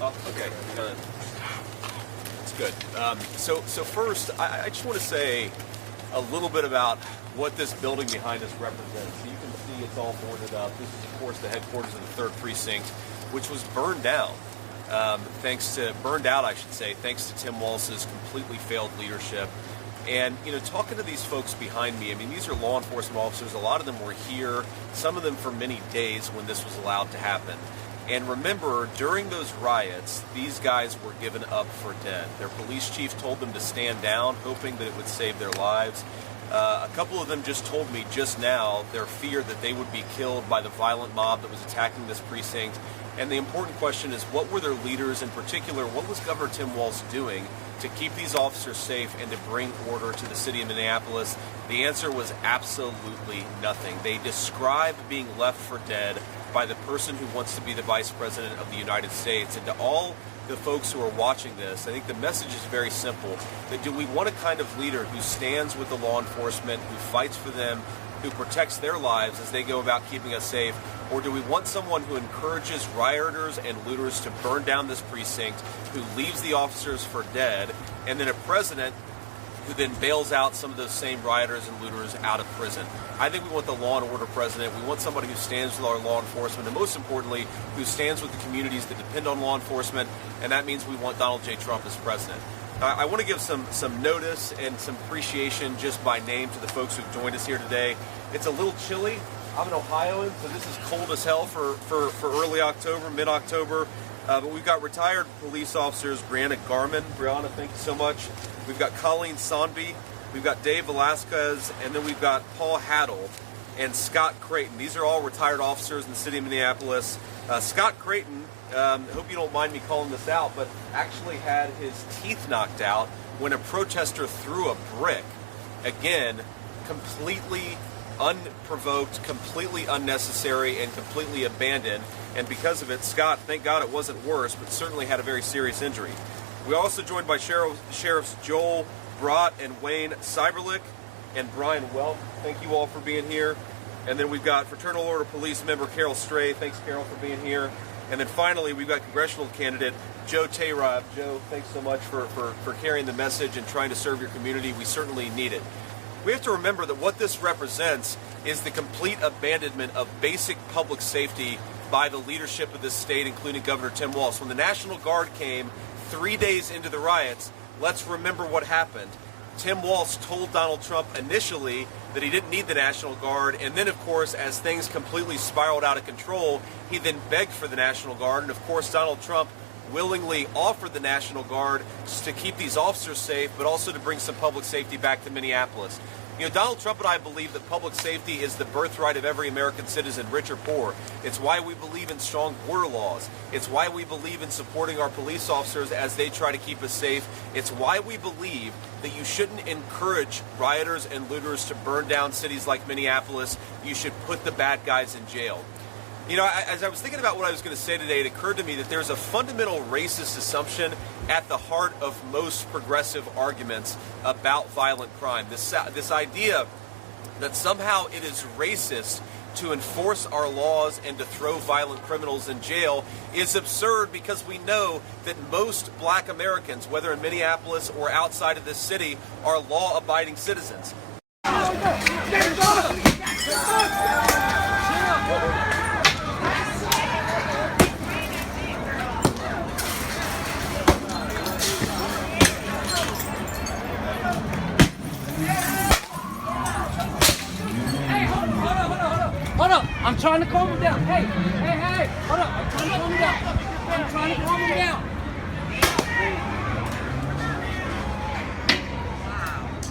Oh, okay. That's good. So first, I just want to say a little bit about what this building behind us represents. So you can see it's all boarded up. This is, of course, the headquarters of the 3rd Precinct, which was burned down. Burned out, I should say, thanks to Tim Walz's completely failed leadership. And, you know, talking to these folks behind me, I mean, these are law enforcement officers. A lot of them were here, some of them for many days when this was allowed to happen. And remember, during those riots, these guys were given up for dead. Their police chief told them to stand down, hoping that it would save their lives. A couple of them just told me just now their fear that they would be killed by the violent mob that was attacking this precinct. And the important question is, what were their leaders, in particular, what was Governor Tim Walz doing to keep these officers safe and to bring order to the city of Minneapolis? The answer was absolutely nothing. They described being left for dead by the person who wants to be the Vice President of the United States. And to all the folks who are watching this, I think the message is very simple. That do we want a kind of leader who stands with the law enforcement, who fights for them, who protects their lives as they go about keeping us safe? Or do we want someone who encourages rioters and looters to burn down this precinct, who leaves the officers for dead, and then a president who then bails out some of those same rioters and looters out of prison? I think we want the law and order president. We want somebody who stands with our law enforcement, and most importantly, who stands with the communities that depend on law enforcement, and that means we want Donald J. Trump as president. I want to give some notice and some appreciation just by name to the folks who've joined us here today. It's a little chilly. I'm an Ohioan, so this is cold as hell for early October, mid-October. But we've got retired police officers, Brianna Garman. Brianna, thank you so much. We've got Colleen Sonby. We've got Dave Velasquez. And then we've got Paul Haddle and Scott Creighton. These are all retired officers in the city of Minneapolis. Scott Creighton, hope you don't mind me calling this out, but actually had his teeth knocked out when a protester threw a brick. Again, completely unprovoked, completely unnecessary, and completely abandoned. And because of it, Scott, thank God it wasn't worse, but certainly had a very serious injury. We're also joined by Sheriffs Joel Brott and Wayne Cyberlick and Brian Welk. Thank you all for being here. And then we've got Fraternal Order Police member Carol Stray. Thanks, Carol, for being here. And then finally, we've got congressional candidate Joe Tayrab. Joe, thanks so much for carrying the message and trying to serve your community. We certainly need it. We have to remember that what this represents is the complete abandonment of basic public safety by the leadership of this state, including Governor Tim Walz. When the National Guard came 3 days into the riots, let's remember what happened. Tim Walz told Donald Trump initially that he didn't need the National Guard, and then, of course, as things completely spiraled out of control, he then begged for the National Guard, and of course, Donald Trump willingly offered the National Guard to keep these officers safe, but also to bring some public safety back to Minneapolis. You know, Donald Trump and I believe that public safety is the birthright of every American citizen, rich or poor. It's why we believe in strong border laws. It's why we believe in supporting our police officers as they try to keep us safe. It's why we believe that you shouldn't encourage rioters and looters to burn down cities like Minneapolis. You should put the bad guys in jail. You know, as I was thinking about what I was going to say today, it occurred to me that there's a fundamental racist assumption at the heart of most progressive arguments about violent crime. This idea that somehow it is racist to enforce our laws and to throw violent criminals in jail is absurd, because we know that most black Americans, whether in Minneapolis or outside of this city, are law-abiding citizens. Hold up, I'm trying to calm him down. Hey, hold up, I'm trying to calm him down.